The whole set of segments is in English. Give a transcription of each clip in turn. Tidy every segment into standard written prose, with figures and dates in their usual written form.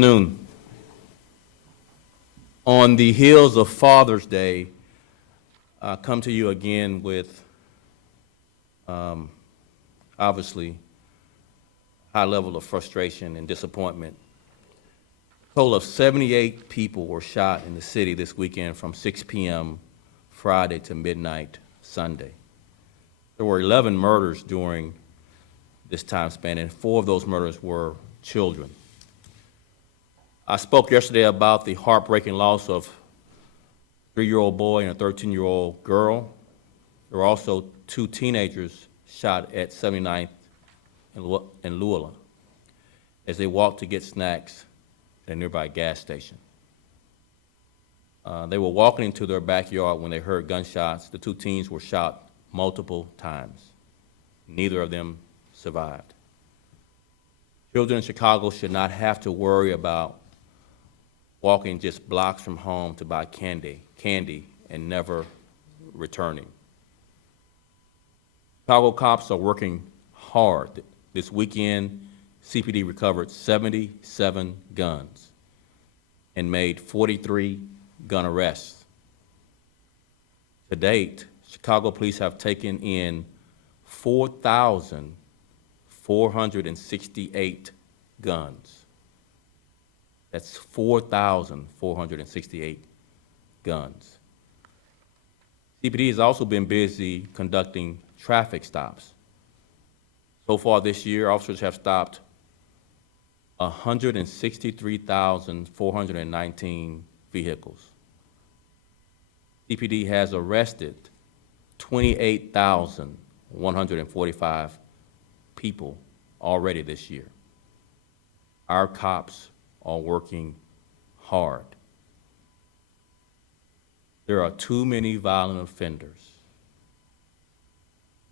Noon. On the heels of Father's Day, I come to you again with obviously high level of frustration and disappointment. A total of 78 people were shot in the city this weekend from 6 p.m. Friday to midnight Sunday. There were 11 murders during this time span, and 4 of those murders were children. I spoke yesterday about the heartbreaking loss of a 3-year-old boy and a 13-year-old girl. There were also 2 teenagers shot at 79th and Louisville as they walked to get snacks at a nearby gas station. They were walking into their backyard when they heard gunshots. The 2 teens were shot multiple times. Neither of them survived. Children in Chicago should not have to worry about walking just blocks from home to buy candy and never returning. Chicago cops are working hard. This weekend, CPD recovered 77 guns and made 43 gun arrests. To date, Chicago police have taken in 4,468 guns. That's 4,468 guns. CPD has also been busy conducting traffic stops. So far this year, officers have stopped 163,419 vehicles. CPD has arrested 28,145 people already this year. Our cops are working hard. There are too many violent offenders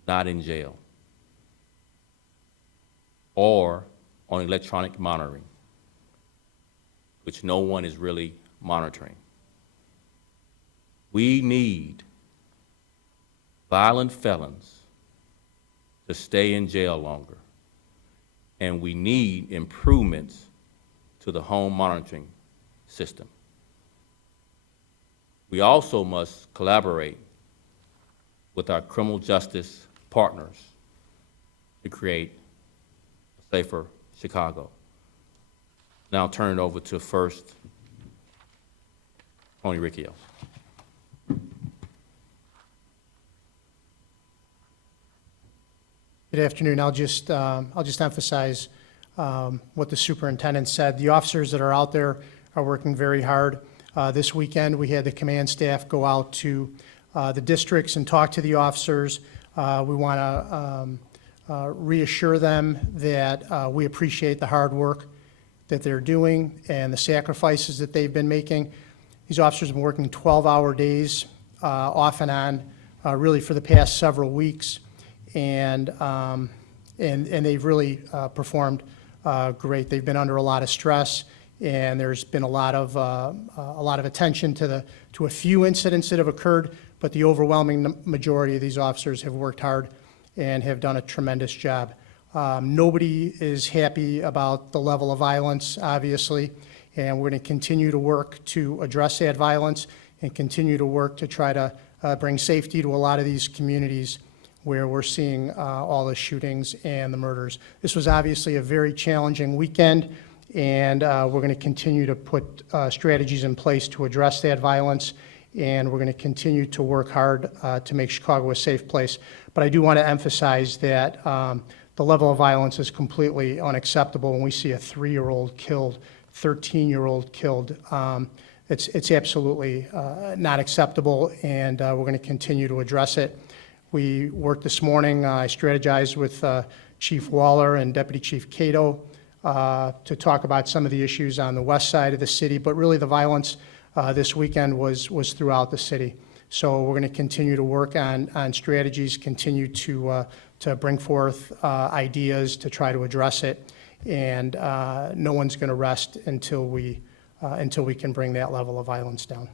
not in jail or on electronic monitoring, which no one is really monitoring. We need violent felons to stay in jail longer, and we need improvements to the home monitoring system. We also must collaborate with our criminal justice partners to create a safer Chicago. Now I'll turn it over to first Tony Riccio. Good afternoon. I'll just emphasize what the superintendent said. The officers that are out there are working very hard. This weekend, we had the command staff go out to the districts and talk to the officers. We want to reassure them that we appreciate the hard work that they're doing and the sacrifices that they've been making. These officers have been working 12-hour days off and on, really for the past several weeks, and they've really performed great. They've been under a lot of stress, and there's been a lot of attention to a few incidents that have occurred, but the overwhelming majority of these officers have worked hard and have done a tremendous job. Nobody is happy about the level of violence, obviously, and we're going to continue to work to address that violence and continue to work to try to bring safety to a lot of these communities where we're seeing all the shootings and the murders. This was obviously a very challenging weekend, and we're going to continue to put strategies in place to address that violence, and we're going to continue to work hard to make Chicago a safe place. But I do want to emphasize that the level of violence is completely unacceptable. When we see a 3-year-old killed, 13-year-old killed, it's absolutely not acceptable, and we're going to continue to address it. We worked this morning, I strategized with Chief Waller and Deputy Chief Cato to talk about some of the issues on the west side of the city, but really the violence this weekend was throughout the city. So we're going to continue to work on strategies, continue to bring forth ideas to try to address it, and no one's going to rest until we can bring that level of violence down.